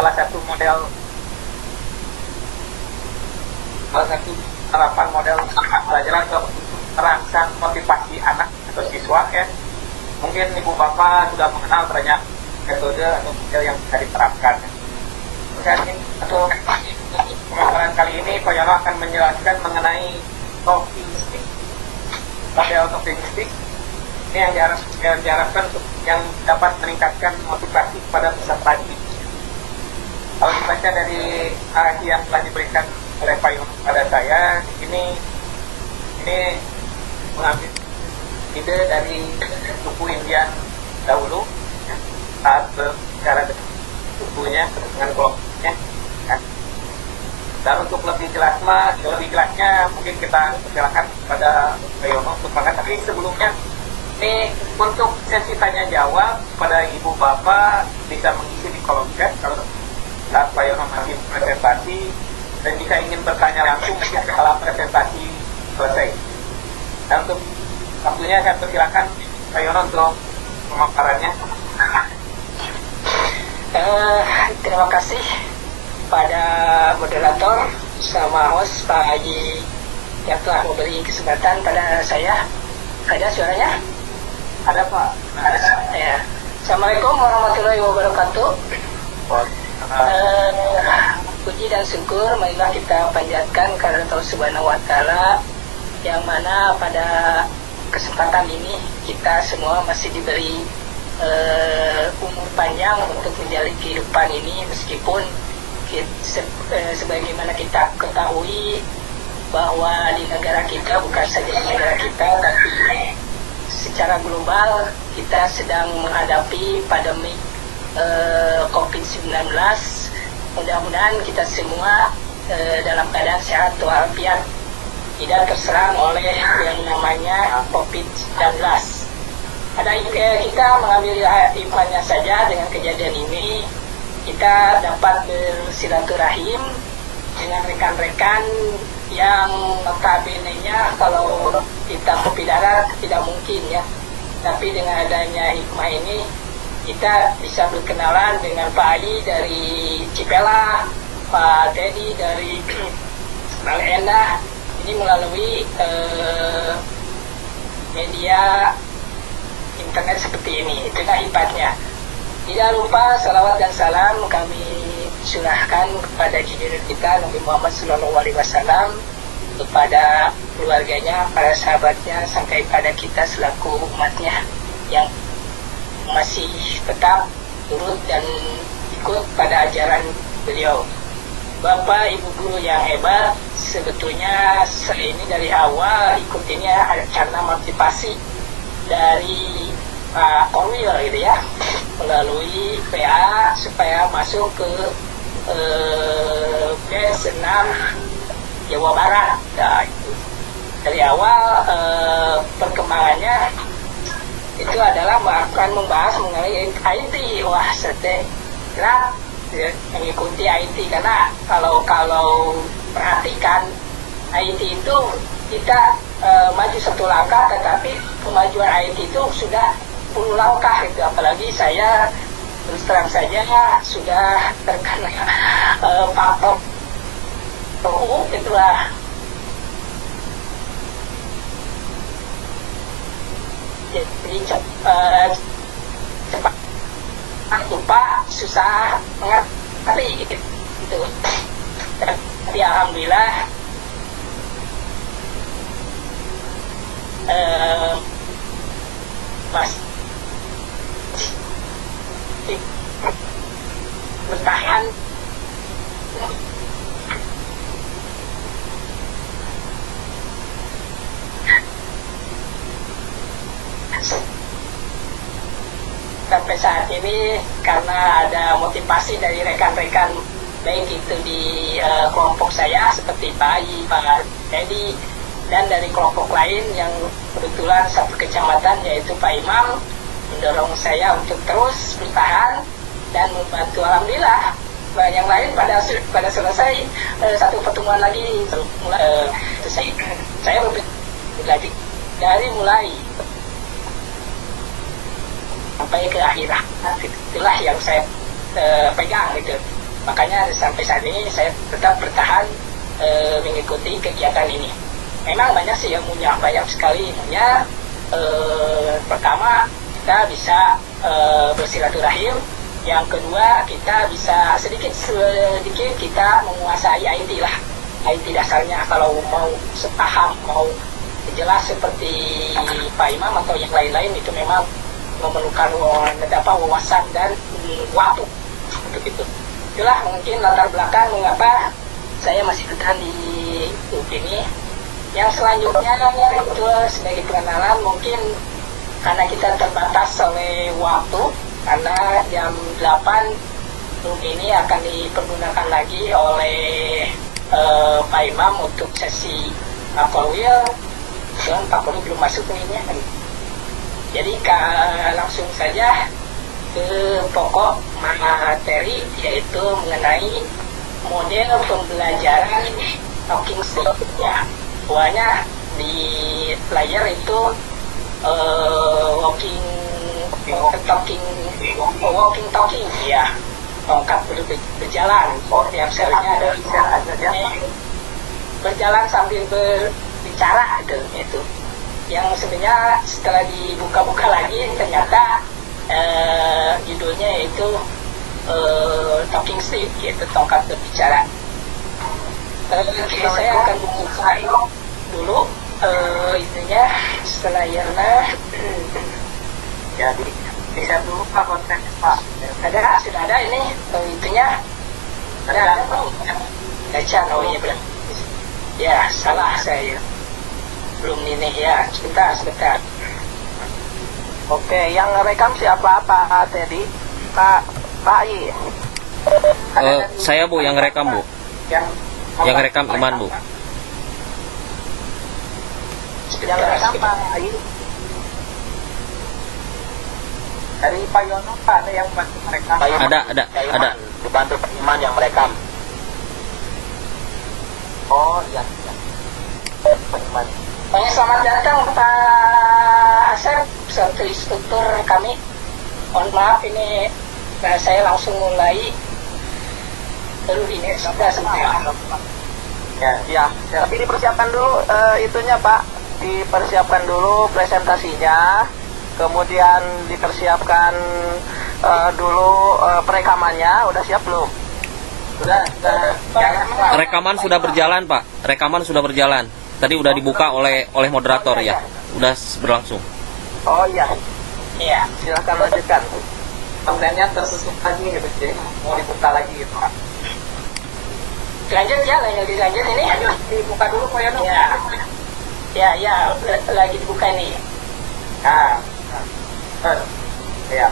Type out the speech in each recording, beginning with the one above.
salah satu model, salah satu harapan model pelajaran untuk merangsang motivasi anak atau siswa ya. Mungkin ibu bapak sudah mengenal banyak metode atau model yang bisa diterapkan. Kemudian untuk pemaparan kali ini Pak Yono akan menjelaskan mengenai talking stick, model talking stick ini yang diharapkan untuk yang dapat meningkatkan motivasi kepada peserta didik. Kalau dibaca dari arti yang telah diberikan oleh Pak Yono pada saya, ini mengambil ide dari buku Indian dahulu saat berbicara dengan bukunya dengan kelompoknya. Dan untuk lebih jelasnya mungkin kita persilakan kepada Pak Yono untuk makan. Tapi sebelumnya ini untuk sesi tanya jawab pada ibu bapak bisa mengisi di kolom chat kalau saat Pak Yono masih presentasi, dan jika ingin bertanya langsung mungkin setelah presentasi selesai. Dan untuk waktunya saya persilakan Pak Yono untuk pemaparannya. Terima kasih pada moderator sama host Pak Haji yang telah memberi kesempatan pada saya. Ada suaranya? Ada Pak. Ada. Ya. Assalamualaikum warahmatullahi wabarakatuh. Puji dan syukur marilah kita panjatkan kepada Allah Subhanahu wa Ta'ala, yang mana pada kesempatan ini kita semua masih diberi umur panjang untuk menjalani kehidupan ini, meskipun sebagaimana kita ketahui bahwa di negara kita, bukan saja di negara kita, tapi secara global kita sedang menghadapi pandemi COVID-19. Mudah-mudahan kita semua dalam keadaan sehat walafiat, tidak terserang oleh yang namanya COVID-19. Kita mengambil hikmahnya saja dengan kejadian ini, kita dapat bersilaturahim dengan rekan-rekan yang notabene-nya kalau kita kopi darat tidak mungkin ya. Tapi dengan adanya hikmah ini kita bisa berkenalan dengan Pak Ali dari Cipela, Pak Teddy dari Bale Endah, ini melalui media internet seperti ini. Itulah hebatnya. Tidak lupa salawat dan salam kami surahkan kepada junjungan kita Nabi Muhammad SAW, kepada keluarganya, para sahabatnya, sampai pada kita selaku umatnya yang masih tetap turut dan ikut pada ajaran beliau. Bapak Ibu guru yang hebat, sebetulnya saya ini dari awal ikut ini karena motivasi dari Pak Korwil gitu ya, melalui PA supaya masuk ke B6 Jawa Barat. Nah, itu dari awal perkembangannya itu adalah akan membahas mengenai IT. Wah, saya berat mengikuti IT, karena kalau perhatikan IT itu kita maju satu langkah, tetapi kemajuan IT itu sudah 10 langkah itu. Apalagi saya terus terang saja sudah terkena faktor itulah. Jadi cepat lupa, susah mengerti gitu. Tapi alhamdulillah mas bertahan sampai saat ini, karena ada motivasi dari rekan-rekan, baik itu di kelompok saya seperti Pak Ayi, Pak Teddy, dan dari kelompok lain yang kebetulan satu kecamatan yaitu Pak Imam, mendorong saya untuk terus bertahan dan membantu. Alhamdulillah yang lain pada selesai satu pertemuan lagi mulai saya berlanjut dari mulai sampai ke akhirat. Itulah yang saya pegang gitu. Makanya sampai saat ini saya tetap bertahan mengikuti kegiatan ini. Memang banyak sih ilmunya, banyak sekali ilmunya. Pertama, kita bisa bersilaturahim. Yang kedua, kita bisa sedikit kita menguasai IT lah. IT dasarnya, kalau mau sepaham, mau jelas seperti Pak Imam atau yang lain-lain, itu memang memerlukan wawasan dan waktu untuk itu. Itulah mungkin latar belakang mengapa saya masih bertahan di grup ini. Yang selanjutnya itu sebagai pengenalan, mungkin karena kita terbatas oleh waktu, karena jam 8 grup ini akan dipergunakan lagi oleh Pak Imam untuk sesi Pakolwil. Dan Pakolwil belum masuk nih ya. Jadi langsung saja ke pokok materi, yaitu mengenai model pembelajaran talking stick ya. Buahnya di layar itu walking talking ya, tongkat berjalan yang seharusnya ada berjalan sambil berbicara itu yang sebenarnya setelah dibuka-buka lagi ternyata judulnya itu talking stick, yaitu tongkat berbicara. Oke, saya akan membuka dulu itunya selayarnya. Jadi bisa dulu Pak kontennya Pak. Sudah ada ini itunya. Ada baca. Oh iya benar. Ya salah saya. Belum ini ya. Sebentar. Oke, yang rekam siapa Pak Teddy? Pak I. Saya Bu yang rekam Bu. Yang rekam Iman Bu. Yang rekam Pak I. Dari Pak Yono Pak ada yang bantu mereka. Ada. Dibantu Pak Iman yang merekam. Oh iya. Pak Iman. Selamat datang Pak Asep, satu instruktur kami. Mohon maaf ini saya langsung mulai. Baru ini sudah sebentar. Ya. Tapi dipersiapkan dulu itunya Pak. Dipersiapkan dulu presentasinya. Kemudian dipersiapkan dulu perekamannya. Udah siap belum? Sudah. Rekaman sudah berjalan Pak. Rekaman sudah berjalan. Tadi udah dibuka oleh moderator ya. Udah berlangsung. Oh iya. Iya. Silakan lanjutkan. Kontennya tertutup lagi gitu, jadi mau dibuka lagi gitu Pak. Lanjut ini. Ayo dibuka dulu Pak Yono. Ya, lagi dibuka ini. Nah, ya,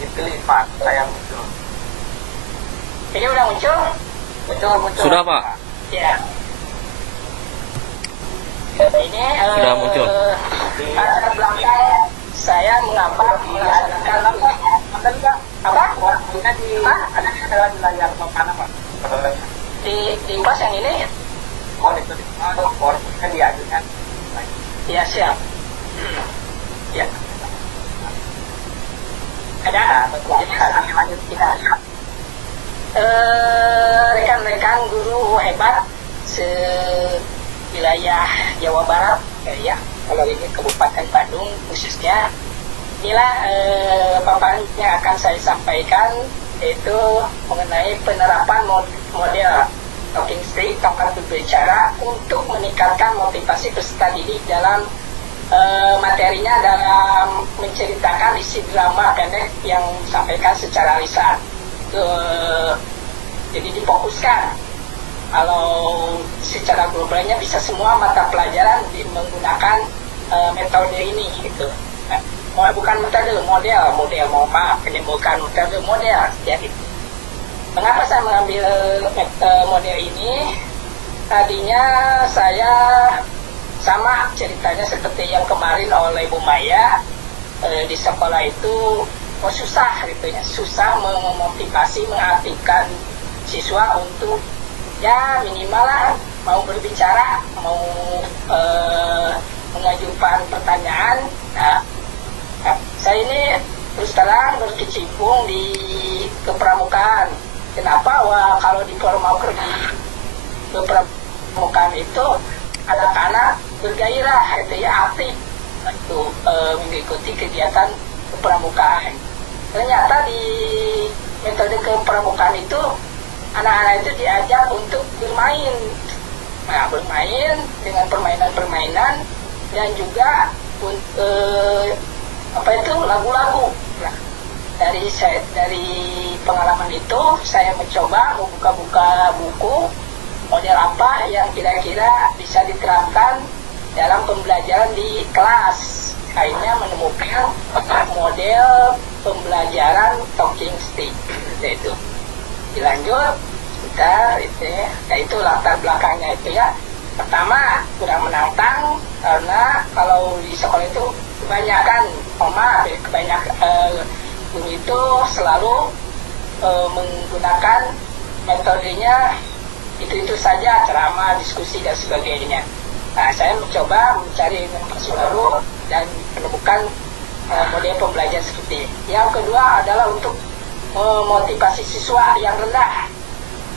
dipilih Pak, saya muncul. Ini udah muncul? Muncul. Sudah Pak. Ya. Ini Sudah muncul. latar belakang saya mengapa melaksanakan apa? Waktunya ada di layar kanan Pak. Di pos yang ini? Itu waktunya diajukan. Ya siap. Ya. Ada. Lanjut kita. Rekan-rekan guru hebat wilayah Jawa Barat ya, kalau ini Kabupaten Bandung khususnya. Inilah paparan yang akan saya sampaikan, yaitu mengenai penerapan model talking stick, tongkat berbicara, untuk meningkatkan motivasi peserta didik dalam materinya, dalam menceritakan isi drama pendek yang disampaikan secara lisan. Jadi difokuskan. Kalau secara globalnya bisa semua mata pelajaran menggunakan metode ini gitu. Bukan model, mohon maaf, ini bukan model ya gitu. Mengapa saya mengambil model ini? Tadinya saya sama ceritanya seperti yang kemarin oleh Bu Maya, di sekolah itu susah gitu ya, susah memotivasi, mengaktifkan siswa untuk ya minimal lah mau berbicara, mau mengajukan pertanyaan. Nah, saya ini terus terang berkecimpung di kepramukaan. Kenapa? bahwa kalau di Permauker di pramukaan itu anak-anak bergairah gitu ya, aktif itu mengikuti kegiatan kepramukaan. Ternyata di metode kepramukaan itu anak-anak itu diajak untuk bermain, bermain dengan permainan-permainan dan juga lagu-lagu. Nah, dari pengalaman itu saya mencoba membuka-buka buku model apa yang kira-kira bisa diterapkan dalam pembelajaran di kelas. Akhirnya menemukan model pembelajaran talking stick, itu dilanjut sebentar itu ya. Nah, itu latar belakangnya itu ya. Pertama, kurang menantang karena kalau di sekolah itu kebanyakan guru itu selalu menggunakan metodenya itu saja, ceramah, diskusi dan sebagainya. Nah, saya mencoba mencari inovasi baru dan menemukan model pembelajaran seperti ini. Yang kedua adalah untuk memotivasi siswa yang rendah.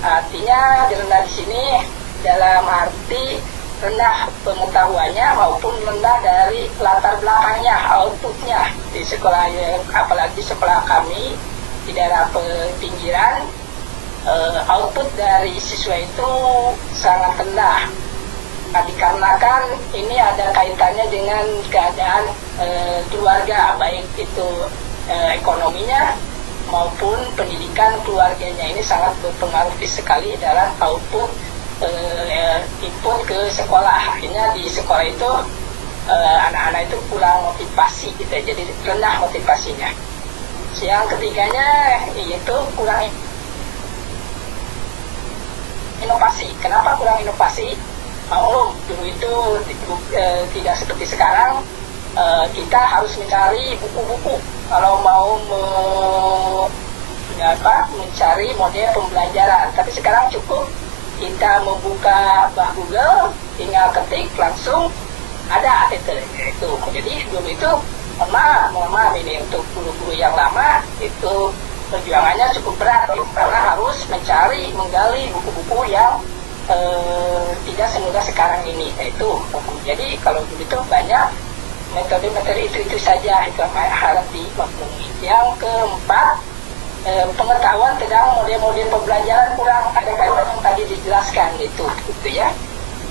Artinya rendah di sini dalam arti rendah pengetahuannya maupun rendah dari latar belakangnya, outputnya di sekolah, apalagi sekolah kami di daerah pinggiran, output dari siswa itu sangat rendah. Nah, dikarenakan ini ada kaitannya dengan keadaan keluarga, baik itu ekonominya maupun pendidikan keluarganya, ini sangat berpengaruh sekali dalam output input ke sekolah. Akhirnya di sekolah itu anak-anak itu kurang motivasi gitu, jadi rendah motivasinya. Yang ketiganya yaitu kurang inovasi. Kenapa kurang inovasi? Dulu itu tidak seperti sekarang. Kita harus mencari buku-buku kalau mau mencari model pembelajaran. Tapi sekarang cukup kita membuka Google, tinggal ketik langsung ada itu. Jadi dulu itu mohon maaf ini untuk guru-guru yang lama itu perjuangannya cukup berat karena harus menggali buku-buku yang tidak semudah sekarang ini. Jadi kalau dulu itu banyak metode-metode itu saja itu harap dimaklumi. Yang keempat, pengetahuan tentang model-model pembelajaran kurang, ada kaitan yang tadi dijelaskan gitu ya.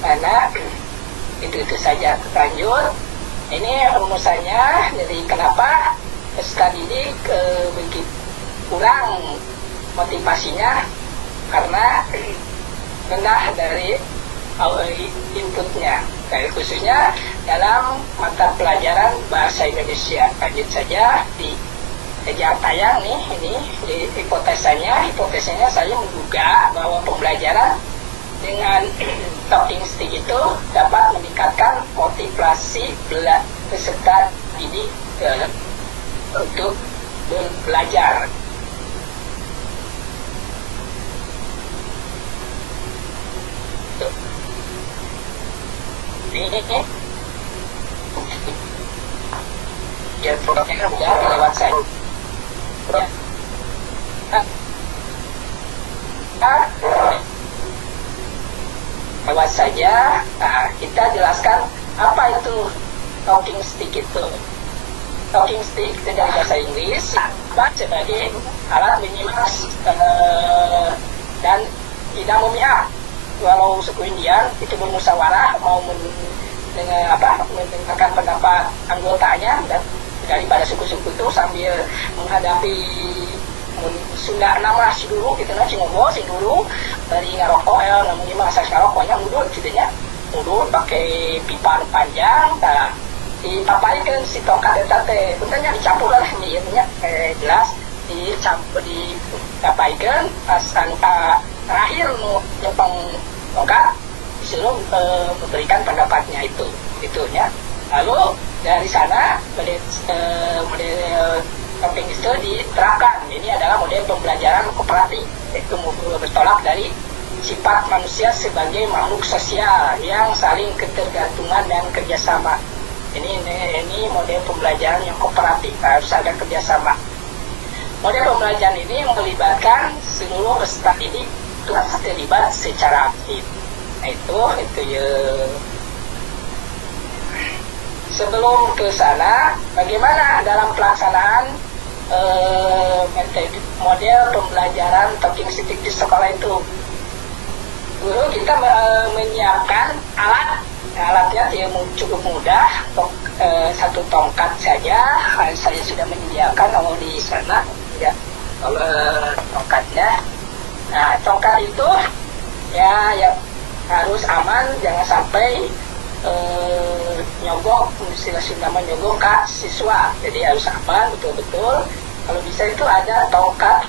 Karena itu saja. Lanjut, ini rumusannya. Jadi kenapa peserta didik begitu kurang motivasinya, karena rendah dari inputnya, khususnya dalam mata pelajaran bahasa Indonesia. Lanjut saja di tayang nih, ini di hipotesanya saya menduga bahwa pembelajaran dengan talking stick itu dapat meningkatkan motivasi peserta didik untuk belajar. Ini ya produknya udah lewat saya. Lewat saja. Nah, kita jelaskan apa itu talking stick itu. Talking stick itu dari bahasa Inggris sebagai alat menyimak dan tidak memihak. Kalau suku Indian itu bermusyawarah mau mendengarkan pendapat anggotanya, dan daripada suku-suku itu sambil menghadapi Sunda nama si dulu gitu, si ngomong si dulu dari ngarokok namanya masa ngarokoknya mundur gitu ya, mundur pakai pipa panjang, nah dipapaikan si tongkat etate, benarnya dicampur lah ini ya, jelas dipapaikan pas terakhir nyepang tongkat disuruh memberikan pendapatnya itu ya. Lalu dari sana model talking itu diterapkan. Ini adalah model pembelajaran kooperatif, yaitu bertolak dari sifat manusia sebagai makhluk sosial yang saling ketergantungan dan kerjasama. Ini model pembelajaran yang kooperatif, harus ada kerjasama. model pembelajaran ini melibatkan seluruh peserta didik untuk terlibat secara aktif. Nah, itu ya. Sebelum ke sana, bagaimana dalam pelaksanaan model pembelajaran talking stick di sekolah itu? Guru kita menyiapkan alatnya cukup mudah, satu tongkat saja. Saya sudah menyediakan di sana, ya, tongkatnya. Nah, tongkat itu ya harus aman, jangan sampai nyogok, istilah Sunda nyogok ke siswa. Jadi harus aman betul-betul. Kalau bisa itu ada tongkat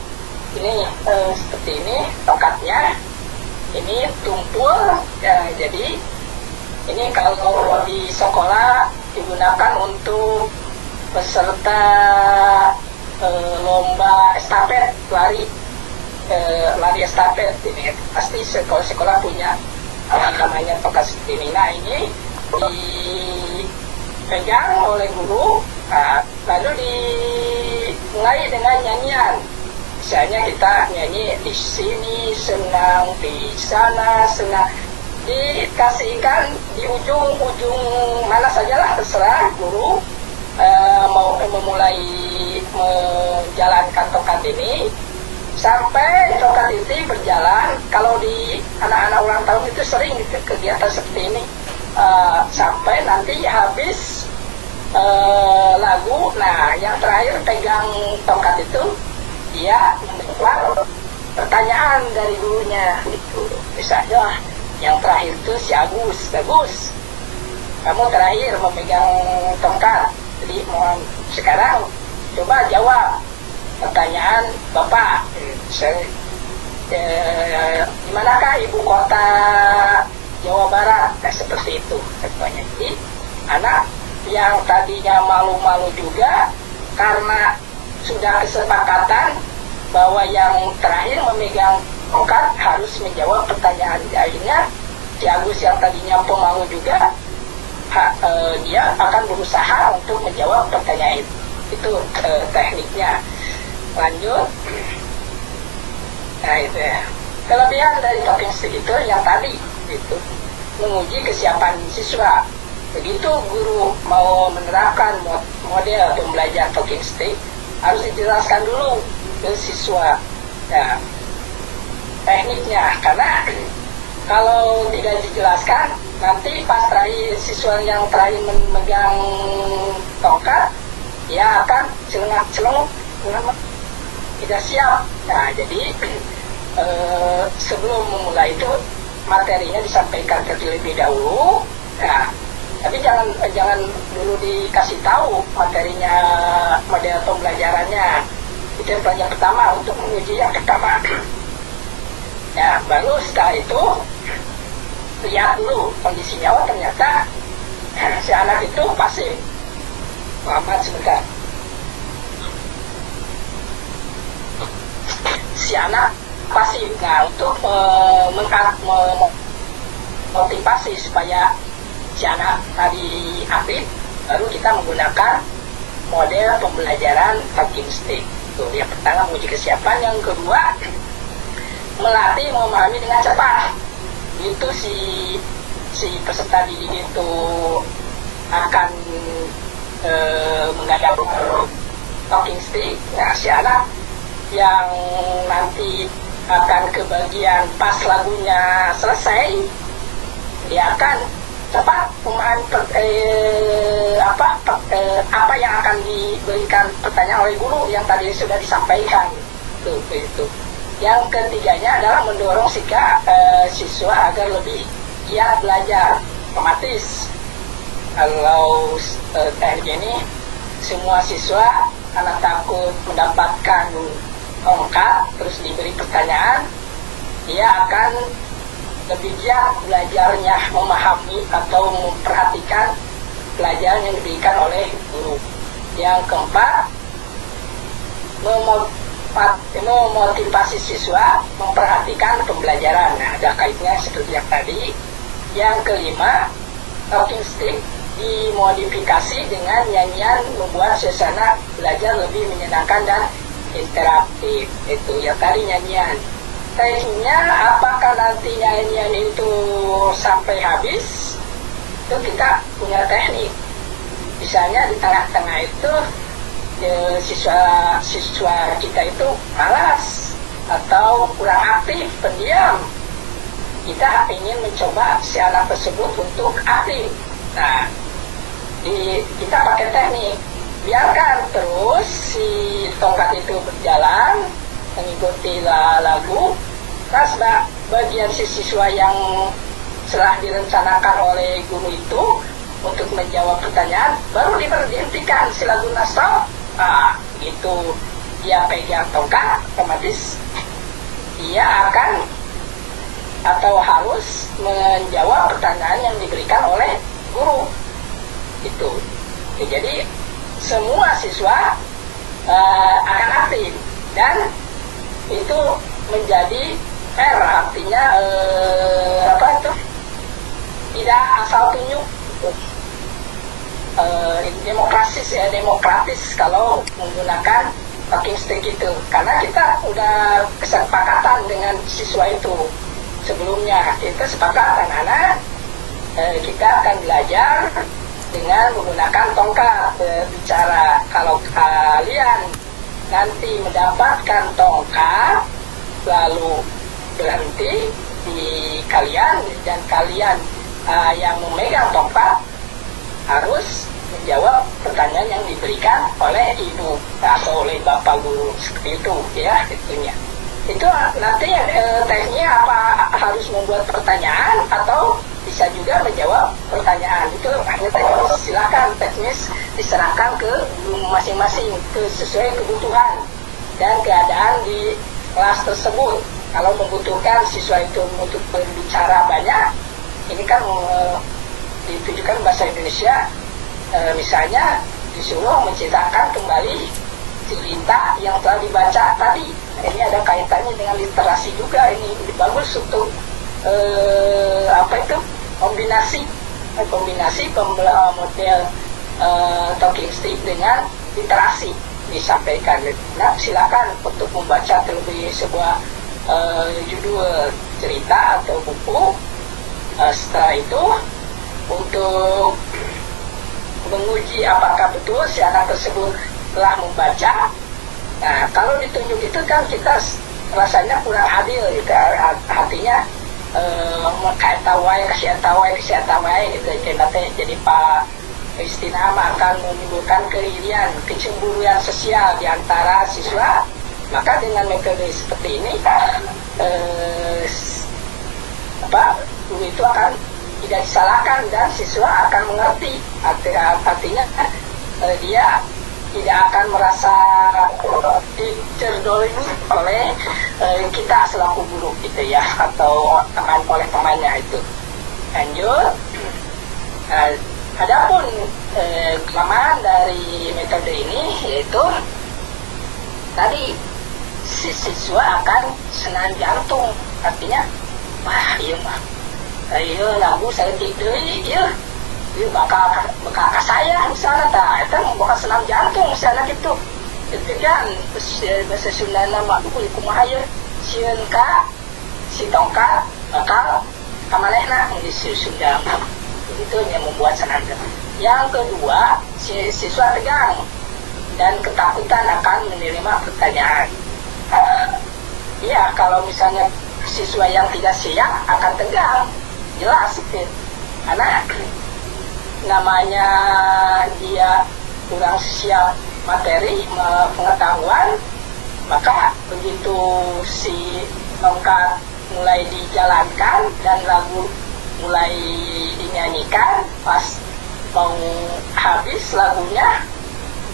ini seperti ini tongkatnya, ini tumpul ya. Jadi ini kalau di sekolah digunakan untuk peserta lomba estafet lari estafet. Ini pasti sekolah punya namanya tongkat seperti ini. Nah, ini dipegang oleh guru, lalu dimulai dengan nyanyian. Misalnya kita nyanyi di sini senang, di sana senang, dikasihkan di ujung mana sajalah, terserah guru mau memulai menjalankan tongkat ini sampai tongkat itu berjalan. Kalau di anak-anak ulang tahun itu sering kegiatan seperti ini, sampai nanti habis lagu. Nah, yang terakhir pegang tongkat itu dia menjawab pertanyaan dari gurunya itu. Misalnya yang terakhir itu si Agus, kamu terakhir memegang tongkat, jadi mohon sekarang coba jawab pertanyaan Bapak. Di manakah ibu kota Jawa Barat? Nah, seperti itu contohnya. Jadi anak yang tadinya malu-malu juga, karena sudah kesepakatan bahwa yang terakhir memegang tongkat harus menjawab pertanyaan. Akhirnya si Agus yang tadinya pemalu juga, dia akan berusaha untuk menjawab pertanyaan itu. Tekniknya. Lanjut. Nah, itu ya. Kelebihan dari talking stick itu yang tadi itu menguji kesiapan siswa. Begitu guru mau menerapkan model pembelajaran talking stick, harus dijelaskan dulu ke siswa. Nah, tekniknya, karena kalau tidak dijelaskan, nanti pas terakhir siswa yang terakhir memegang tongkat, dia akan celengak-celenguk, tidak siap. Nah, jadi sebelum memulai itu materinya disampaikan terlebih dahulu. Nah, tapi jangan dulu dikasih tahu materinya, model pembelajarannya. Itu yang pelajaran pertama, untuk menguji yang pertama. Ya, baru setelah itu lihat dulu kondisinya. Oh, ternyata si anak itu pasif. Maaf sebentar. Si anak pasif. Nah, untuk memotivasi supaya si anak tadi aktif, baru kita menggunakan model pembelajaran talking stick. Tuh, yang pertama menguji kesiapan, yang kedua melatih memahami dengan cepat. Itu si peserta didik itu akan menghadapi talking stick. Nah, si anak yang nanti akan ke bagian pas lagunya selesai, dia akan cepat memahami apa yang akan diberikan pertanyaan oleh guru yang tadi sudah disampaikan. Itu. Yang ketiganya adalah mendorong siswa agar lebih giat belajar. Otomatis kalau teknik ini semua siswa karena takut mendapatkan tongkat terus diberi pertanyaan, dia akan lebih giat belajarnya, memahami atau memperhatikan pelajaran yang diberikan oleh guru. Yang keempat, memotivasi siswa memperhatikan pembelajaran. Nah, ada kaitnya seperti yang tadi. Yang kelima, talking stick dimodifikasi dengan nyanyian membuat suasana belajar lebih menyenangkan dan interaktif itu ya tadi nyanyian. Tekniknya apakah nanti nyanyian itu sampai habis, itu kita punya teknik. Misalnya di tengah-tengah itu siswa kita itu malas atau kurang aktif, pendiam. Kita ingin mencoba si anak tersebut untuk aktif. Nah, kita pakai teknik, biarkan terus si tongkat itu berjalan mengikuti lagu. Terus bagian si siswa yang setelah direncanakan oleh guru itu untuk menjawab pertanyaan baru dihentikan si lagu stop. Nah, itu dia pegang tongkat, otomatis dia akan atau harus menjawab pertanyaan yang diberikan oleh guru itu. Jadi semua siswa akan aktif dan itu menjadi fair, artinya tidak asal tunjuk, demokratis kalau menggunakan talking stick itu, karena kita udah kesepakatan dengan siswa itu sebelumnya. Kita sepakat anak-anak kita akan belajar dengan menggunakan tongkat berbicara. Kalau kalian nanti mendapatkan tongkat lalu berhenti di kalian, dan kalian yang memegang tongkat harus menjawab pertanyaan yang diberikan oleh ibu atau oleh bapak guru, seperti itu ya itunya. Itu nanti tekniknya apa, harus membuat pertanyaan atau bisa juga menjawab pertanyaan. Itu hanya teknis, silakan teknis diserahkan ke guru masing-masing sesuai kebutuhan dan keadaan di kelas tersebut. Kalau membutuhkan siswa itu untuk berbicara banyak, ini kan ditujukan bahasa Indonesia, misalnya disuruh menceritakan kembali cerita yang telah dibaca tadi. Ini ada kaitannya dengan literasi juga, ini bagus untuk kombinasi model talking stick dengan literasi disampaikan. Nah, silakan untuk membaca terlebih sebuah judul cerita atau buku. Setelah itu untuk menguji apakah betul si anak tersebut telah membaca. Nah, kalau ditunjuk itu kan kita rasanya kurang adil gitu, artinya kasih tawai gitu. Jadi Pak Kristina akan menimbulkan keirian, kecemburuan sosial di antara siswa. Maka dengan metode seperti ini guru itu akan tidak disalahkan dan siswa akan mengerti. Artinya dia tidak akan merasa dicerdolimi oleh kita selaku guru gitu ya, atau oleh temannya itu. Lanjut, adapun kelemahan dari metode ini yaitu tadi si siswa akan senang jantung, artinya wah iya lagu saya tidur iya bakal ke saya misalnya, itu bakal senam jantung misalnya gitu. Itu kan bahasa Sunda nama aku kumaha ya sieun ka si tongkat bakal kamanehna di Sunda. Itu yang membuat senang. Yang kedua, siswa tegang dan ketakutan akan menerima pertanyaan. Iya, kalau misalnya siswa yang tidak siap akan tegang, jelas gitu. Karena namanya dia kurang siap materi pengetahuan, maka begitu si tongkat mulai dijalankan dan lagu mulai dinyanyikan, pas mau habis lagunya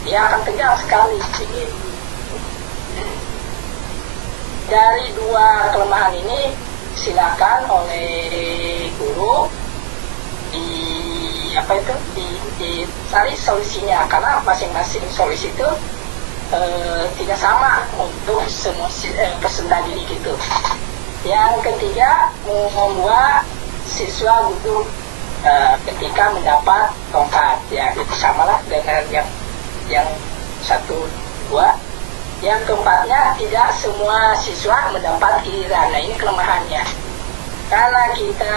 dia akan tegang sekali. Dari dua kelemahan ini silakan oleh guru dicari solusinya, karena masing-masing solusi itu tidak sama untuk semua peserta didik gitu. Yang ketiga, membuat siswa duduk ketika mendapat tongkat, ya itu samalah dengan yang satu dua. Yang keempatnya, tidak semua siswa mendapat giliran. Nah, ini kelemahannya. Karena kita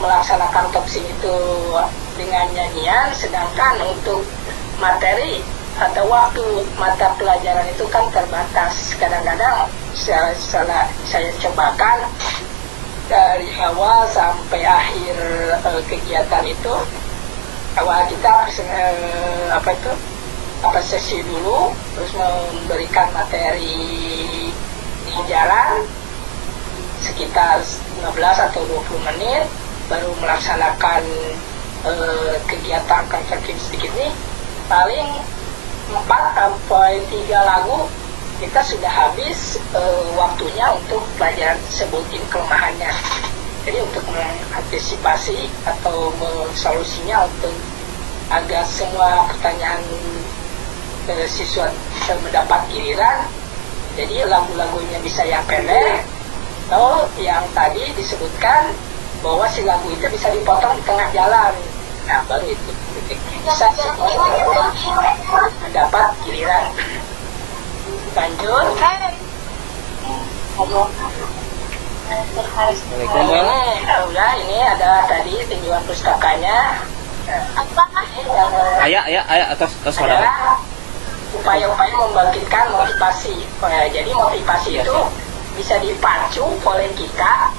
melaksanakan topsing itu dengan nyanyian, sedangkan untuk materi atau waktu mata pelajaran itu kan terbatas. Kadang-kadang saya cobakan dari awal sampai akhir kegiatan itu, awal kita sesi dulu, terus memberikan materi di jalan sekitar 15 atau 20 menit, baru melaksanakan kegiatan konversi sedikit nih, paling 4 sampai 3 lagu kita sudah habis waktunya untuk pelajaran tersebut. Ini kelemahannya. Jadi untuk mengantisipasi atau solusinya untuk agar semua pertanyaan siswa mendapat giliran, jadi lagu-lagunya bisa yang pendek, atau yang tadi disebutkan bahwa si lagu itu bisa dipotong di tengah jalan. Nah, baru itu bisa semua mendapat giliran. Lanjut. Udah, ini ada tadi tinjauan pustakanya. Ayah, atas saudara. Adalah upaya-upaya membangkitkan motivasi. Jadi motivasi itu bisa dipacu oleh kita.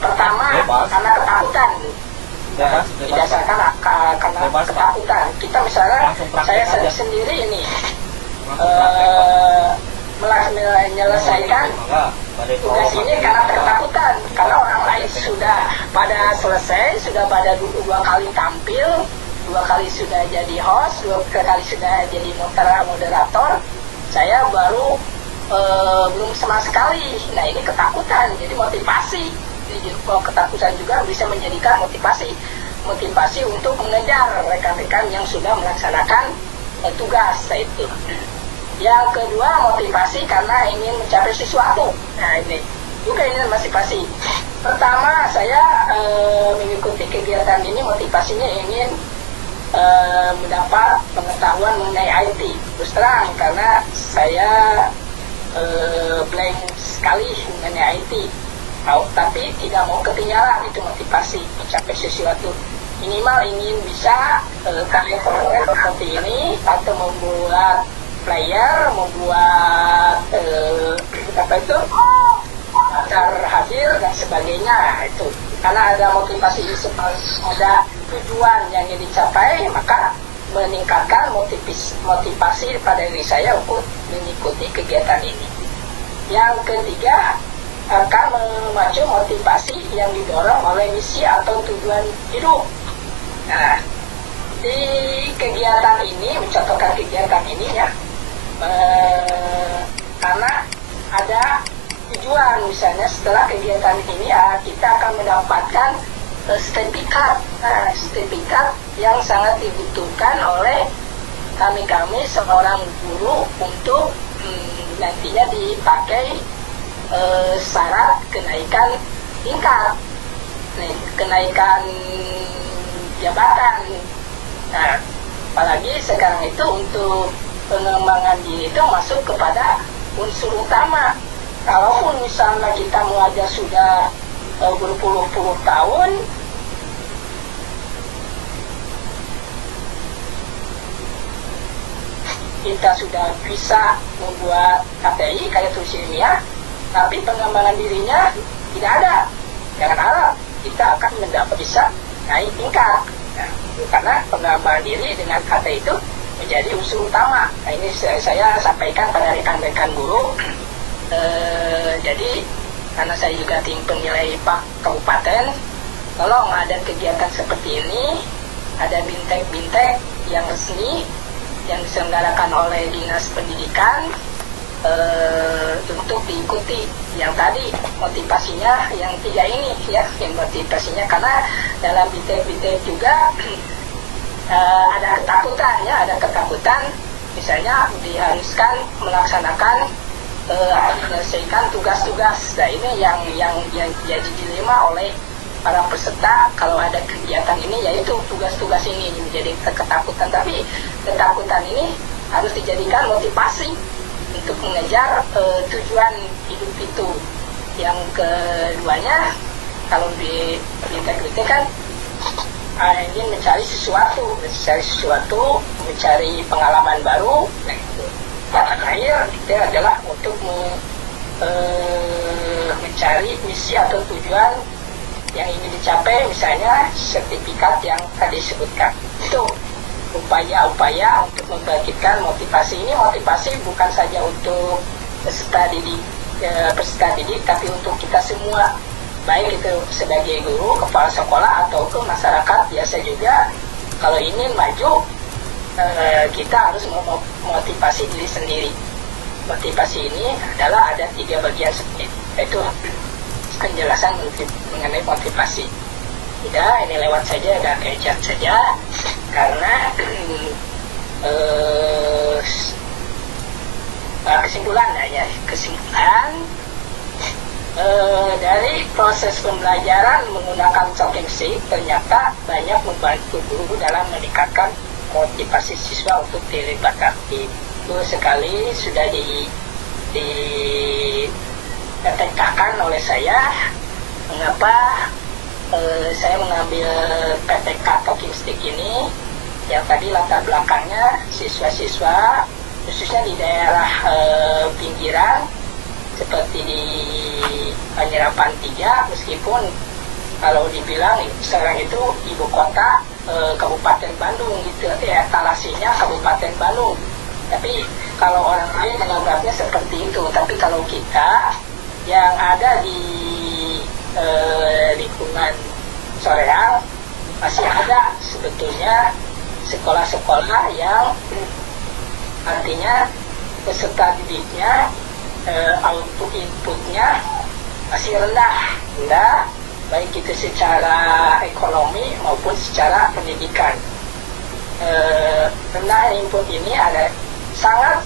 Pertama, karena ketakutan. Didasarkan karena ketakutan. Kita misalnya, saya sendiri ini menyelesaikan tugas ini karena ketakutan, karena orang lain sudah pada selesai, sudah pada 2 kali tampil, 2 kali sudah jadi host, 2 kali sudah jadi moderator, saya baru belum sama sekali. Nah, ini ketakutan, jadi motivasi. Jadi ketakutan juga bisa menjadikan motivasi untuk mengejar rekan-rekan yang sudah melaksanakan tugas itu. Yang kedua, motivasi karena ingin mencapai sesuatu. Nah, ini juga ini motivasi. Pertama, saya mengikuti kegiatan ini motivasinya ingin mendapat pengetahuan mengenai IT. Terus terang, karena saya blank sekali mengenai IT. Tapi tidak mau ketinggalan, itu motivasi mencapai sesuatu. Minimal ingin bisa karya seperti ini, atau membuat player, membuat acara hasil dan sebagainya. Itu karena ada motivasi, ada tujuan yang ingin dicapai, maka meningkatkan motivasi pada diri saya untuk mengikuti kegiatan ini. Yang ketiga, akan memacu motivasi yang didorong oleh misi atau tujuan hidup. Nah, di kegiatan ini, mencontohkan kegiatan ini ya, karena ada tujuan. Misalnya setelah kegiatan ini ya, kita akan mendapatkan sertifikat. Nah, sertifikat yang sangat dibutuhkan oleh kami seorang guru untuk nantinya dipakai syarat kenaikan tingkat, kenaikan jabatan. Nah, apalagi sekarang itu untuk pengembangan diri itu masuk kepada unsur utama. Kalaupun misalnya kita mengajar sudah berpuluh-puluh tahun, kita sudah bisa membuat KTI, kayak tulis ilmiah, tapi pengembangan dirinya tidak ada. Jangan harap kita akan bisa naik tingkat. Nah, karena pengembangan diri dengan KTI itu menjadi unsur utama. Nah, ini saya sampaikan pada rekan-rekan guru. Jadi karena saya juga tim penilai Pak Kabupaten, tolong ada kegiatan seperti ini, ada bintek-bintek yang resmi yang diselenggarakan oleh Dinas Pendidikan untuk diikuti. Yang tadi motivasinya yang 3 ini ya, yang motivasinya karena dalam bintek-bintek juga ada ketakutan ya, ada ketakutan misalnya diharuskan melaksanakan menyelesaikan tugas-tugas. Nah, ini yang jadi dilema oleh para peserta kalau ada kegiatan ini, yaitu tugas-tugas ini menjadi ketakutan. Tapi ketakutan ini harus dijadikan motivasi untuk mengejar tujuan hidup itu. Yang keduanya, kalau di integritas kan ingin mencari sesuatu, mencari pengalaman baru. Nah, itu. Yang terakhir itu adalah untuk mencari misi atau tujuan yang ingin dicapai, misalnya sertifikat yang tadi disebutkan. Itu upaya-upaya untuk membangkitkan motivasi. Ini motivasi bukan saja untuk peserta didik, tapi untuk kita semua, baik itu sebagai guru, kepala sekolah, atau ke masyarakat biasa juga. Kalau ingin maju, kita harus memotivasi diri sendiri. Motivasi ini adalah ada 3 bagian seperti itu, yaitu penjelasan mengenai motivasi. Tidak, ini lewat saja, agak kecap saja, karena kesimpulan dari proses pembelajaran menggunakan talking stick ternyata banyak membantu guru dalam meningkatkan motivasi siswa untuk terlibat aktif. Itu sekali sudah dipetekakan oleh saya mengapa saya mengambil PTK talking stick ini, yang tadi latar belakangnya siswa-siswa khususnya di daerah pinggiran seperti di Penyerapan 3, meskipun kalau dibilang sekarang itu ibu kota Kabupaten Bandung gitu, etalasinya Kabupaten Bandung, tapi kalau orang lain menganggapnya seperti itu. Tapi kalau kita yang ada di lingkungan Soreang, masih ada sebetulnya sekolah-sekolah yang artinya peserta didiknya inputnya masih rendah, baik itu secara ekonomi maupun secara pendidikan. Rendah input ini ada sangat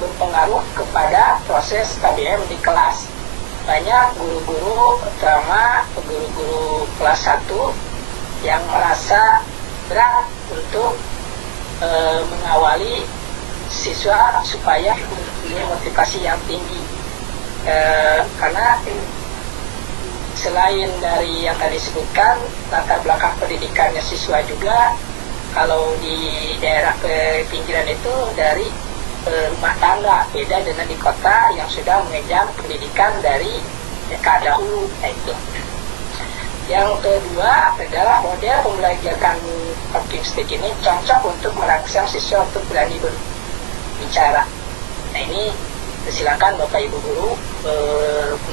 berpengaruh kepada proses KBM di kelas. Banyak guru-guru, terutama guru-guru kelas 1 yang merasa berat untuk mengawali siswa supaya mempunyai motivasi yang tinggi, karena selain dari yang tadi disebutkan latar belakang pendidikannya siswa juga, kalau di daerah pinggiran itu dari rumah tangga, beda dengan di kota yang sudah mengejar pendidikan dari TK dahulu. Itu. Yang kedua adalah model pembelajaran talking stick ini cocok untuk merangsang siswa untuk berani berbicara. Nah, ini silakan Bapak Ibu guru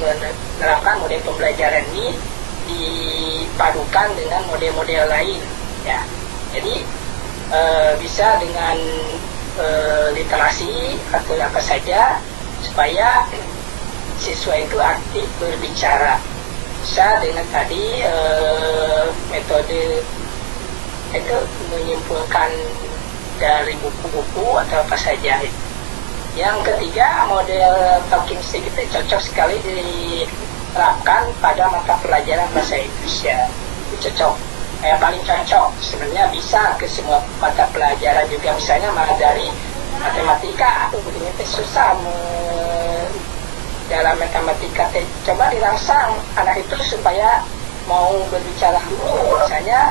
menerapkan model pembelajaran ini dipadukan dengan model-model lain, ya. Jadi bisa dengan literasi atau apa saja supaya siswa itu aktif berbicara. Bisa dengan tadi metode itu menyimpulkan dari buku-buku atau apa saja. Yang ketiga, model talking stick itu cocok sekali diterapkan pada mata pelajaran bahasa Indonesia. Itu cocok. Yang paling cocok sebenarnya bisa ke semua mata pelajaran juga, misalnya malah dari matematika atau begini susah dalam matematika coba dirangsang anak itu supaya mau berbicara dulu, misalnya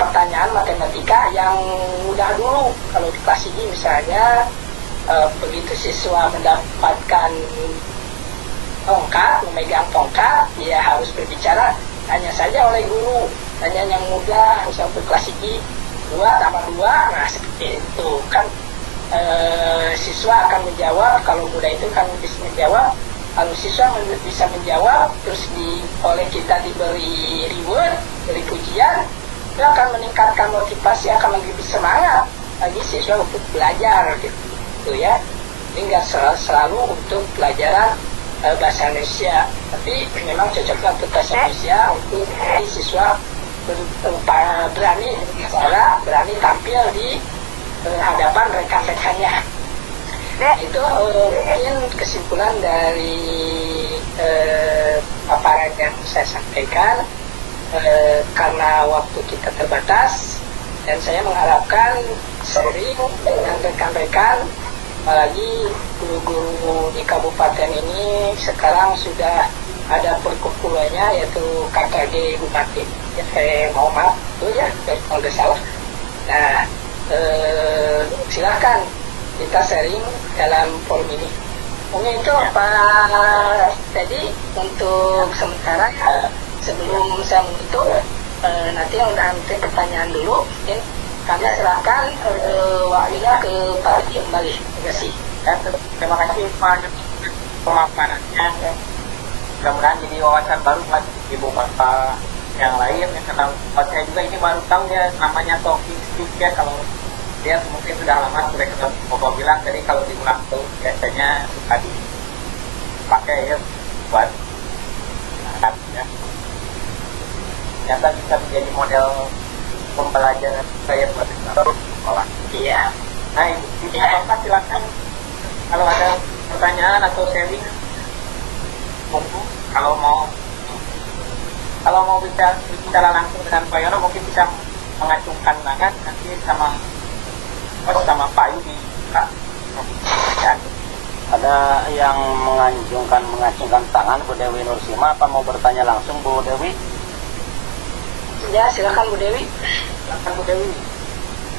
pertanyaan matematika yang mudah dulu. Kalau di kelas ini misalnya begitu siswa mendapatkan tongkat, memegang tongkat, dia harus berbicara hanya saja oleh guru. Tanya yang mudah, misalnya kelas ini 2 tambah 2, nah seperti itu kan. Siswa akan menjawab, kalau mudah itu kan bisa menjawab. Kalau siswa bisa menjawab, terus oleh kita diberi reward, diberi pujian, itu akan meningkatkan motivasi, akan lebih semangat lagi siswa untuk belajar gitu ya. Ini nggak selalu untuk pelajaran bahasa Indonesia, tapi memang cocoknya untuk bahasa Indonesia untuk siswa berani bicara, berani tampil di hadapan rekan-rekannya. Itu mungkin kesimpulan dari paparan yang saya sampaikan. Karena waktu kita terbatas dan saya mengharapkan sharing dengan rekan-rekan, apalagi guru-guru di kabupaten ini sekarang sudah ada perkumpulannya, yaitu KKG Bupati. Ya, saya mau maaf itu ya kalau nggak salah. Nah, silahkan kita sharing dalam forum ini. Mungkin itu Pak Teddy untuk sementara. Sebelum saya menutup, nanti nanti pertanyaan dulu. Mungkin kami serahkan waktunya ke Pak Teddy kembali. Terima kasih. Terima kasih Pak pemaparannya. Mudah-mudahan jadi wawasan baru bagi ibu bapak yang lain. Karena saya juga ini baru tahu ya namanya talking stick ya. Kalau dia mungkin sudah lama sudah ketemu bapak bilang, jadi kalau diulang tuh biasanya suka dipakai ya buat anak ya. Ternyata bisa menjadi model pembelajaran saya buat sekolah. Iya. Nah, ibu bapak silakan kalau ada pertanyaan atau sharing, monggo. Kalau mau bicara langsung dengan Pak Yono mungkin bisa mengacungkan tangan nanti sama Pak Yudi. Ada yang mengacungkan tangan, Bu Dewi Nursima, apa mau bertanya langsung Bu Dewi? Ya, silakan Bu Dewi. Silakan Bu Dewi.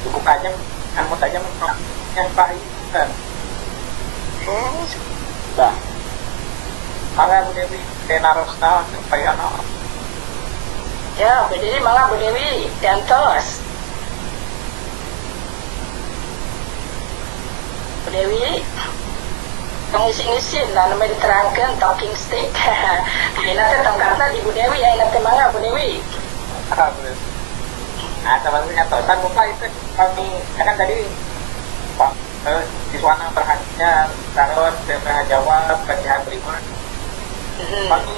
Dibuka aja, kamu saja mikrofonnya Pak Yudi. Sudah. Halo Bu Dewi, Dena Rosna, Pak Yono. Ya, Bu Dewi, malah Bu Dewi, Dantos. Bu Dewi, ngisi-ngisi, nah namanya diterangkan talking stick. Ini nanti tongkatnya di Bu Dewi, ya nanti malah Bu Dewi. Nah, sebetulnya tosan Bapak itu kami kan tadi Pak siswana perhatian, taruh saya jawab, kajian berikut. Kami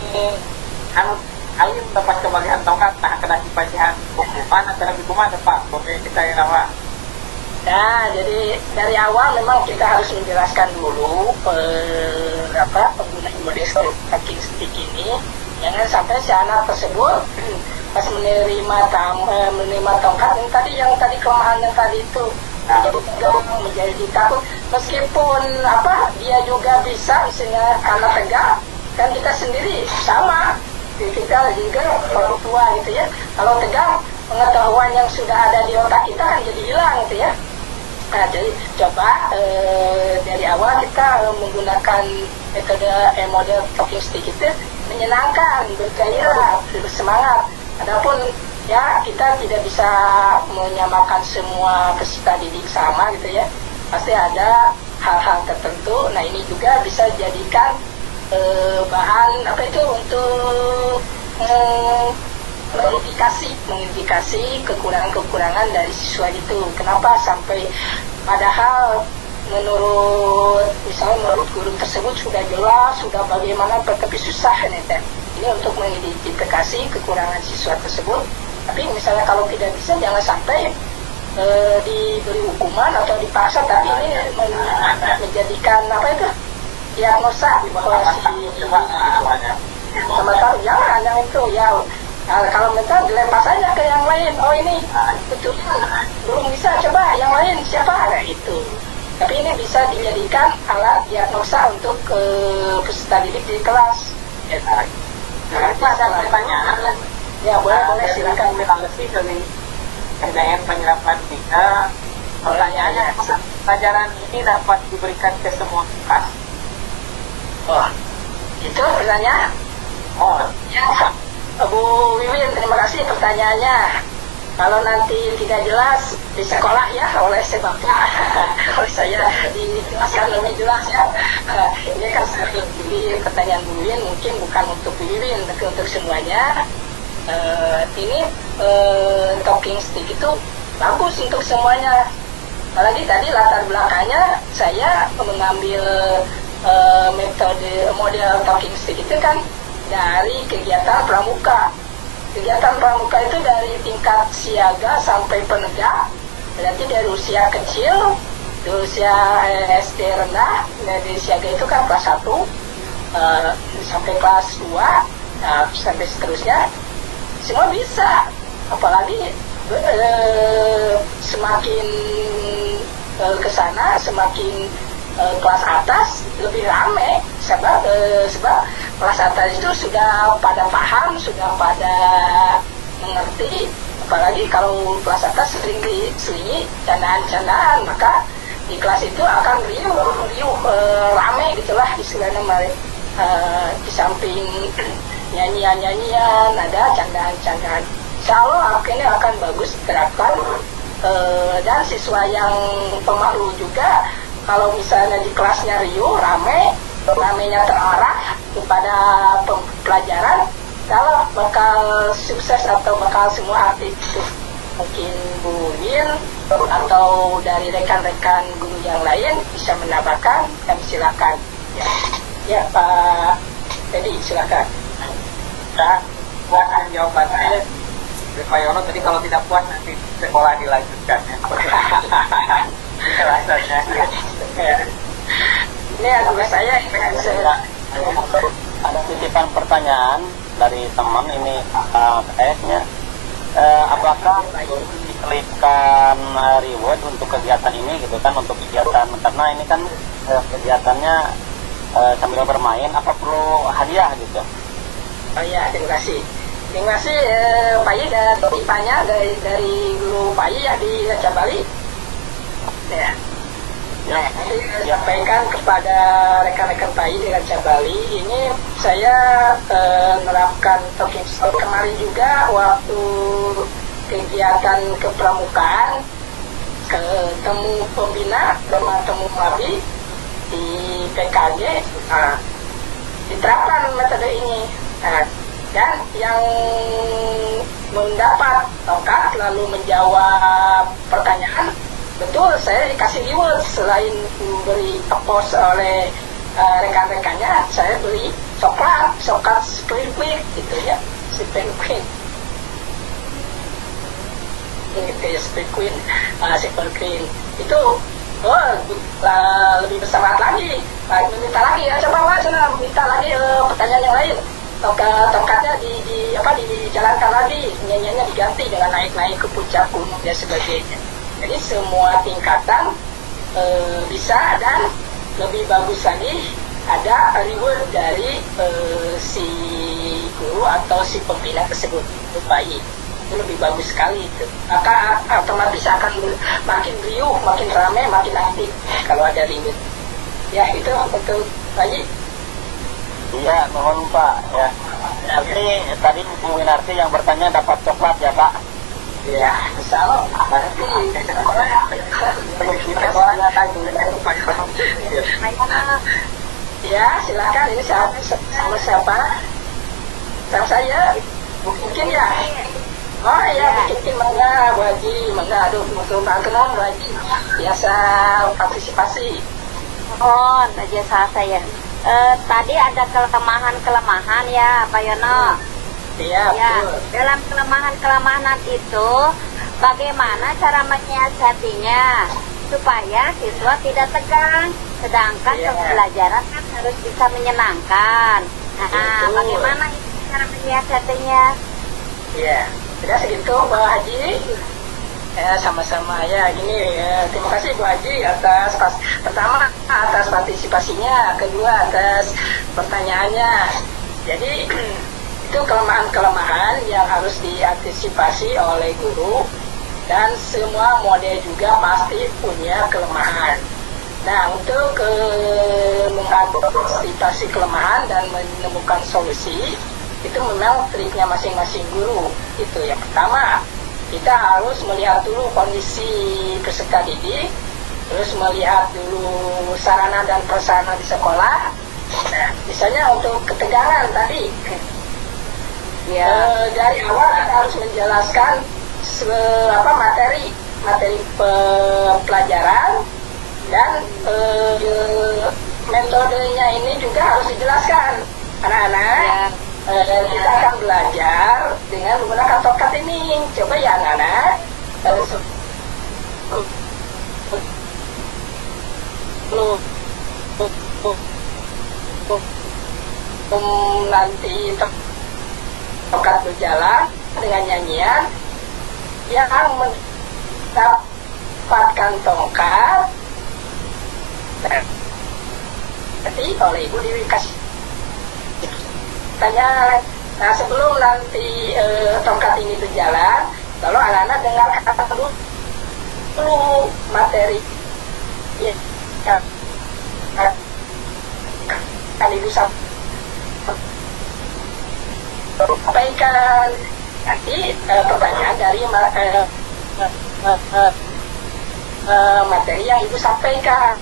alim dapat kebagian tongkat, nah kena kajian bukuman antara bukuman Pak, boleh kita yang apa? Nah, jadi dari awal memang kita harus menjelaskan dulu penggunaan model talking stick ini. Jangan sampai si anak tersebut pas menerima tongkat yang tadi kelemahan yang tadi itu menjadi tegang, menjadi takut. Meskipun dia juga bisa misalnya karena tegang, kan kita sendiri sama, kita juga orang tua gitu ya. Kalau tegang, pengetahuan yang sudah ada di otak kita kan jadi hilang gitu ya. Nah, jadi coba dari awal kita menggunakan metode model talking stick itu menyenangkan, bergairah, bersemangat. Adapun ya kita tidak bisa menyamakan semua peserta didik sama gitu ya. Pasti ada hal-hal tertentu. Nah, ini juga bisa dijadikan bahan untuk mengindikasi kekurangan-kekurangan dari siswa itu. Kenapa sampai padahal menurut guru tersebut sudah jelas, sudah bagaimana tetapi susah nih. Ini untuk mengidentifikasi kekurangan siswa tersebut. Tapi misalnya kalau tidak bisa, jangan sampai diberi hukuman atau dipaksa, tapi ini menjadikan diagnosa bahwa sama tahu jangan yang itu ya. Kalau minta dilempar saja ke yang lain. Oh ini betul belum bisa, coba yang lain siapa? Nah, itu. Tapi ini bisa dijadikan alat diagnosa untuk peserta didik di kelas. Ada pertanyaan? Ya boleh silakan. Lebih dari SDM penyerapan kita. Pertanyaannya, pelajaran ini dapat diberikan ke semua kelas? Oh, itu pertanyaan. Oh, Ya, Bu Wiwin, terima kasih pertanyaannya. Kalau nanti tidak jelas di sekolah ya oleh sebabnya kalau saya dijelaskan lebih jelas ya. Ini kan sering jadi pertanyaan Bu Wiwin, mungkin bukan untuk Bu Wiwin tapi untuk semuanya. Ini talking stick itu bagus untuk semuanya. Apalagi tadi latar belakangnya saya mengambil metode model talking stick itu kan dari kegiatan pramuka. Kegiatan pramuka itu dari tingkat siaga sampai penegak, berarti dari usia kecil, dari usia SD rendah, dari siaga itu kan kelas 1 sampai kelas 2, sampai seterusnya, semua bisa. Apalagi semakin ke sana semakin kelas atas lebih ramai sebab kelas atas itu sudah pada paham, sudah pada mengerti, apalagi kalau kelas atas sering diselingi candaan-candaan, maka di kelas itu akan riuh ramai gitulah istilahnya. Di samping nyanyian-nyanyian ada candaan-candaan. Insya Allah akhirnya akan bagus diterapkan, dan siswa yang pemalu juga kalau misalnya di kelasnya riuh ramainya terarah kepada pelajaran, kalau bakal sukses atau bakal semua aktif itu mungkin Bu Win atau dari rekan-rekan guru yang lain bisa menambahkan, kami silakan. Ya Pak Teddy, silakan. Nah, puasan jawabannya Pak Yono tadi, kalau tidak puas nanti sekolah dilanjutkan ya. Alasannya. Ini agak saya Ada titipan pertanyaan dari teman ini, kayaknya apakah diselipkan reward untuk kegiatan ini gitu kan, untuk kegiatan, karena ini kan kegiatannya sambil bermain, apa perlu hadiah gitu? Oh ya, terima kasih. Terima kasih Pak Yi dan titipannya dari guru Pak Yi ya di Raja Bali. Ya. Nanti sampaikan kepada rekan-rekan Pak Yi di Raja Bali. Ini saya menerapkan talking stop kemarin juga waktu kegiatan kepramukaan, ketemu pembina sama temu Mabi di PKG. Nah, diterapkan metode ini. Nah, dan yang mendapat tongkat lalu menjawab pertanyaan, betul saya dikasih reward. Selain beri post oleh rekan-rekannya, saya beli coklat Spring Quick gitu ya, Spring Quick gitu ya, Spring Quick itu lebih bersemangat lagi, minta lagi ya, coba Pak, sana minta lagi pertanyaan yang lain. Tongkatnya dijalankan lagi, nyanyiannya diganti dengan naik ke puncak gunung dan sebagainya. Jadi semua tingkatan bisa, dan lebih bagus lagi ada reward dari si guru atau si pembina tersebut, baik. Itu lebih bagus sekali itu. Maka otomatis akan makin riuh, makin ramai, makin aktif kalau ada reward. Ya, itu untuk baik. Iya, mohon Pak ya. Nanti tadi Bu Winarti yang bertanya dapat coklat ya Pak. Ya, insya Allah. Ya, silakan. Ini sama siapa? Sama saya. Mungkin ya. Oh iya, bikin mangga, Bu Haji, mangga. Aduh, untuk kenal Bu Haji. Biasa partisipasi. Oh, jasa saya. Tadi ada kelemahan ya Pak Yono. Iya, Ya, betul. dalam kelemahan itu bagaimana cara menyiasatinya supaya siswa tidak tegang, sedangkan Iya. pembelajaran kan harus bisa menyenangkan. Nah, Betul. bagaimana itu cara menyiasatinya? Iya, sudah segitu Bu Haji. Sama-sama ya, gini terima kasih Bu Haji pertama atas partisipasinya, kedua atas pertanyaannya. Jadi itu kelemahan-kelemahan yang harus diantisipasi oleh guru, dan semua model juga pasti punya kelemahan. Nah, untuk mengantisipasi kelemahan dan menemukan solusi, itu memang triknya masing-masing guru. Itu yang pertama, kita harus melihat dulu kondisi peserta didik, terus melihat dulu sarana dan prasarana di sekolah. Nah, misalnya untuk ketegangan tadi, dari awal kita harus menjelaskan materi pelajaran, dan metodenya ini juga harus dijelaskan. Anak-anak, kita akan belajar dengan menggunakan tongkat ini. Coba ya anak-anak, nanti tongkat berjalan dengan nyanyian, yang mendapatkan tongkat nanti oleh Ibu Dewi kasih tanya. Nah, sebelum nanti tongkat ini berjalan, lalu anak-anak dengarkan dulu materi ya, kan Ibu sampaikan nanti pertanyaan dari materi yang Ibu sampaikan.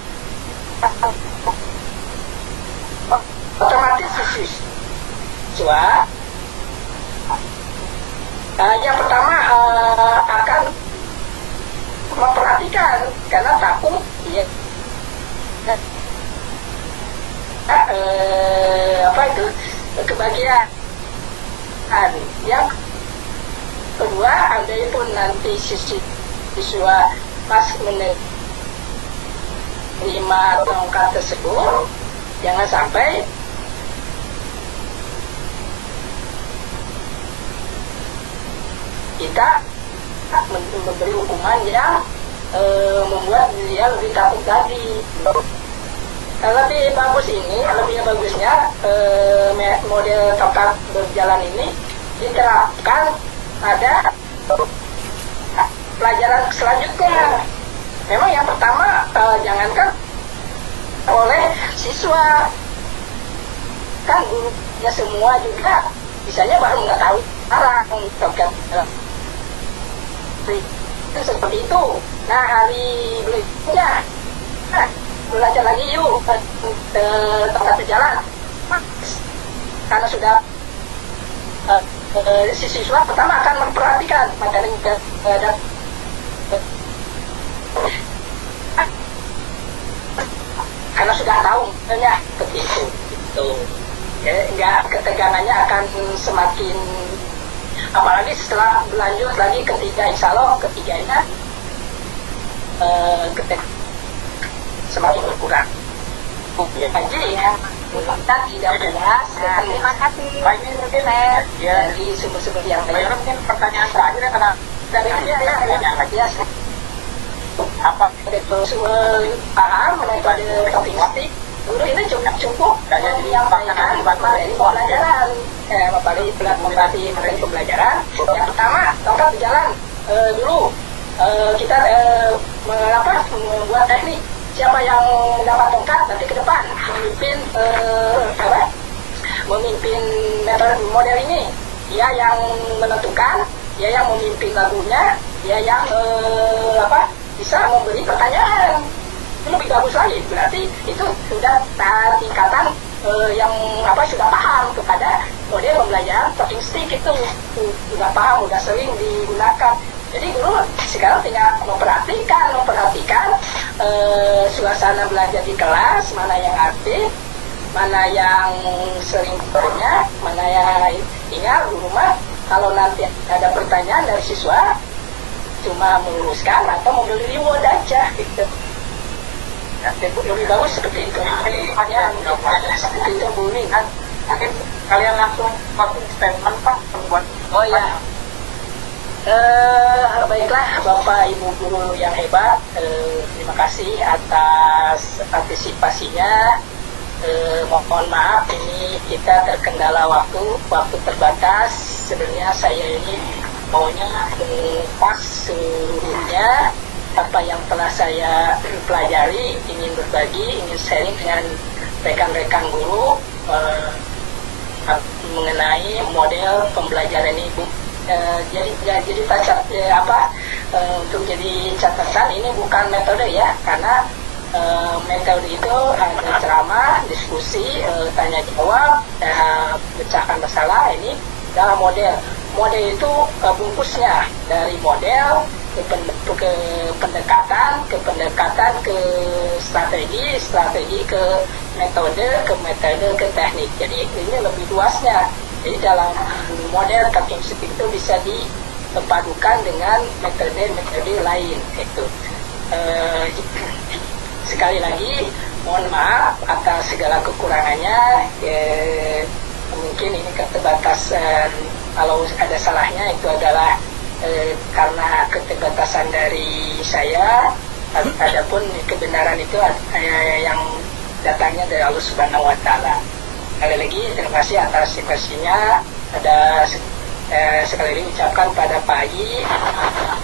Otomatis siswa yang pertama akan memperhatikan karena takut ya apa itu kebagian. Yang kedua, andai pun nanti siswa pas menerima tongkat tersebut, jangan sampai kita memberi hukuman yang membuat dia lebih takut tadi. Lebih bagus ini, lebih bagusnya model tongkat berjalan ini diterapkan pada pelajaran selanjutnya. Memang yang pertama jangankan oleh siswa, kan gurunya semua juga bisanya baru nggak tahu arah tongkat itu seperti itu. Nah, hari berikutnya belajar lagi yuk tongkat berjalan, karena sudah si siswa pertama akan memperhatikan materi dan karena sudah tahu ya seperti itu gitu. Enggak, ketegangannya akan semakin, apalagi setelah berlanjut lagi ketiga, insya Allah ketiganya semakin berkurang. Jadi ya, kita tidak puas. Terima kasih. Pak, ini mungkin Dari sumber-sumber yang Pak Yono, mungkin pertanyaan terakhir ya, karena dari pertanyaan lagi. ya, Apa paham metode coping stick. Guru ini cukup menyampaikan materi pembelajaran, memperhati materi pembelajaran. Yang pertama, tongkat berjalan dulu. Kita membuat teknik. Siapa yang mendapat tongkat nanti ke depan memimpin metode model ini. Dia yang menentukan, dia yang memimpin lagunya, dia yang bisa memberi pertanyaan. Itu lebih bagus lagi, berarti itu sudah tingkatan yang sudah paham kepada model pembelajaran talking stick itu, sudah paham, sudah sering digunakan. Jadi guru sekarang tinggal memperhatikan suasana belajar di kelas, mana yang aktif, mana yang sering bertanya, mana yang ingat di rumah. Kalau nanti ada pertanyaan dari siswa, cuma meluruskan atau memberi reward aja gitu. Ya, lebih bagus seperti itu. Ya, seperti itu bullying kan. mungkin kalian langsung closing statement Pak membuat. Oh ya. Baiklah Bapak Ibu guru yang hebat, terima kasih atas partisipasinya. Mohon maaf ini kita terkendala waktu terbatas. Sebenarnya saya ini maunya pas seluruhnya apa yang telah saya pelajari, ingin berbagi, ingin sharing dengan rekan-rekan guru mengenai model pembelajaran ibu. Jadi untuk jadi catatan ini bukan metode ya, karena metode itu ada ceramah, diskusi, tanya jawab, pecahkan masalah. Ini dalam model itu bungkusnya dari model ke pendekatan ke strategi ke metode ke teknik. Jadi ini lebih luasnya. Jadi dalam model talking stick itu bisa dipadukan dengan metode lain itu. Sekali lagi mohon maaf atas segala kekurangannya. Mungkin ini keterbatasan, kalau ada salahnya itu adalah karena keterbatasan dari saya, adapun kebenaran itu yang datangnya dari Allah Subhanahu Wa Taala. Sekali lagi terima kasih atas informasinya. Ada sekali lagi ucapkan pada Pak Haji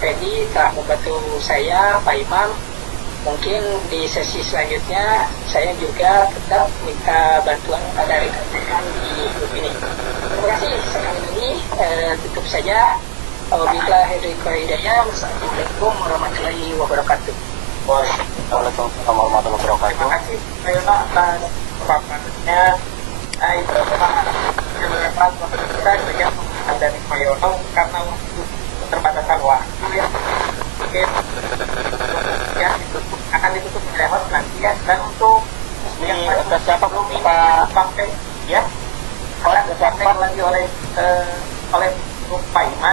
Teddy telah membantu saya, Pak Imam. Mungkin di sesi selanjutnya saya juga tetap minta bantuan pada rekan-rekan di grup ini. Terima kasih sekali lagi. Tutup saja. Wabillahi Wassalamualaikum warahmatullahi wabarakatuh. Waalaikumsalam warahmatullahi Terima wabarakatuh. kasih Pak Yono atas paparannya. Itu yang relevan untuk kita juga dari Pak Yono karena waktu keterbatasan waktu ya. Mungkin ya akan ditutup lewat nanti ya. Dan untuk yang Ke siapa belum ini Pak? sampai ya akan disampaikan lagi oleh Pak Iman.